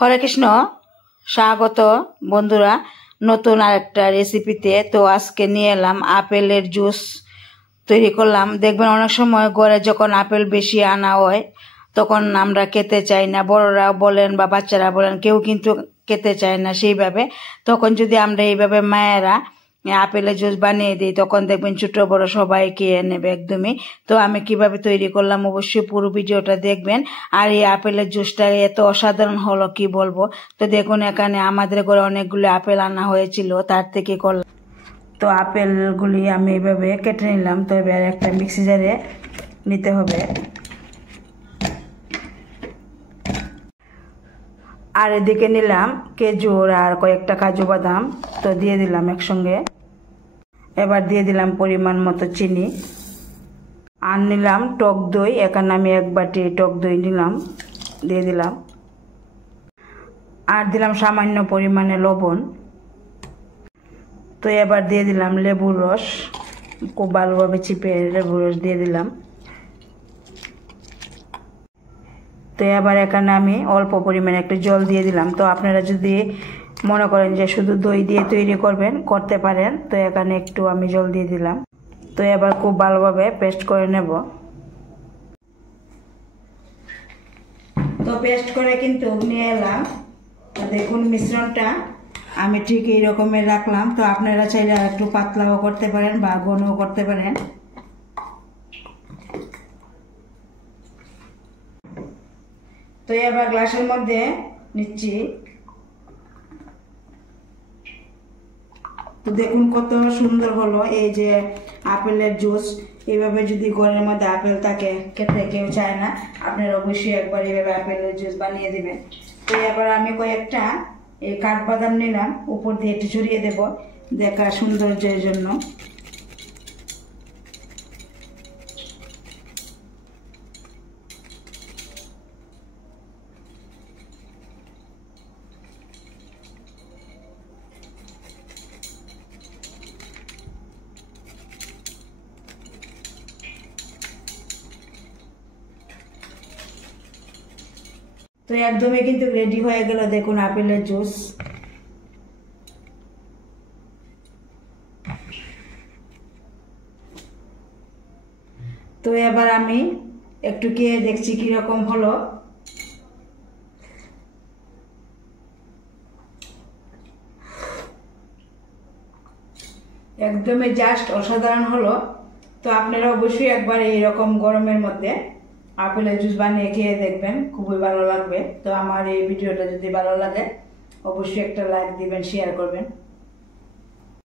হরে কৃষ্ণ, স্বাগত বন্ধুরা নতুন আরেকটা রেসিপিতে। তো আজকে নিয়ে এলাম আপেলের জুস তৈরি করলাম। দেখবেন অনেক সময় ঘরে যখন আপেল বেশি আনা হয় তখন আমরা খেতে চাই না, বড়রা বলেন বা বাচ্চারা বলেন, কেউ কিন্তু খেতে চায় না সেইভাবে। তখন যদি আমরা এইভাবে মায়েরা আপেলের জুস বানিয়ে দিই তখন দেখবেন ছোট বড় সবাই খেয়ে নেবে একদমই। তো আমি কিভাবে তৈরি করলাম অবশ্যই পুরো ভিডিওটা দেখবেন। আর এই আপেলের জুসটা এত অসাধারণ হলো কি বলবো। তো দেখুন এখানে আমাদের ঘরে অনেকগুলো আপেল আনা হয়েছিল, তার থেকে করলাম। তো আপেলগুলি আমি এইভাবে কেটে নিলাম। তো এবার একটা মিক্সি জারে নিতে হবে। আর এদিকে নিলাম খেজুর আর কয়েকটা কাজু বাদাম, তো দিয়ে দিলাম একসঙ্গে। এবার দিয়ে দিলাম পরিমাণ মতো চিনি। আর নিলাম টক দই, এখানে আমি 1 বাটি টক দই নিলাম, দিয়ে দিলাম। আর দিলাম সামান্য পরিমাণে লবণ। তো এবার দিয়ে দিলাম লেবুর রস, খুব ভালোভাবে চিপে লেবুর রস দিয়ে দিলাম। তো এবার এখানে আমি অল্প পরিমাণে একটু জল দিয়ে দিলাম। তো আপনারা যদি মনে করেন যে শুধু দই দিয়ে তৈরি করবেন করতে পারেন। তো এখানে একটু আমি জল দিয়ে দিলাম। তো এবার খুব ভালোভাবে পেস্ট করে নেব। তো পেস্ট করে কিন্তু নিয়ে এলাম। দেখুন মিশ্রণটা আমি ঠিক এই রকমের রাখলাম। তো আপনারা চাইলে আর একটু পাতলাও করতে পারেন বা ঘনও করতে পারেন। তো এবার গ্লাসের মধ্যে নিচ্ছি। তো দেখুন কত সুন্দর হলো এই যে আপেলের জুস। এইভাবে যদি ঘরের মধ্যে আপেল থাকে, খেতে কেউ চায় না, আপনারা অবশ্যই একবার এইভাবে আপেলের জুস বানিয়ে দেবেন। তো এবার আমি কয়েকটা এই কাঠবাদাম নিলাম, উপর দিয়ে একটু ছড়িয়ে দেব দেখা সৌন্দর্যের জন্য। তো একদমই কিন্তু রেডি হয়ে গেল দেখুন আপেলের জুস। তো এবার আমি একটু খেয়ে দেখছি কিরকম হলো। একদমই জাস্ট অসাধারণ হলো। তো আপনারা অবশ্যই একবার এইরকম গরমের মধ্যে আপেলের জুস বানিয়ে খেয়ে দেখবেন, খুবই ভালো লাগবে। তো আমার এই ভিডিওটা যদি ভালো লাগে অবশ্যই একটা লাইক দিবেন, শেয়ার করবেন।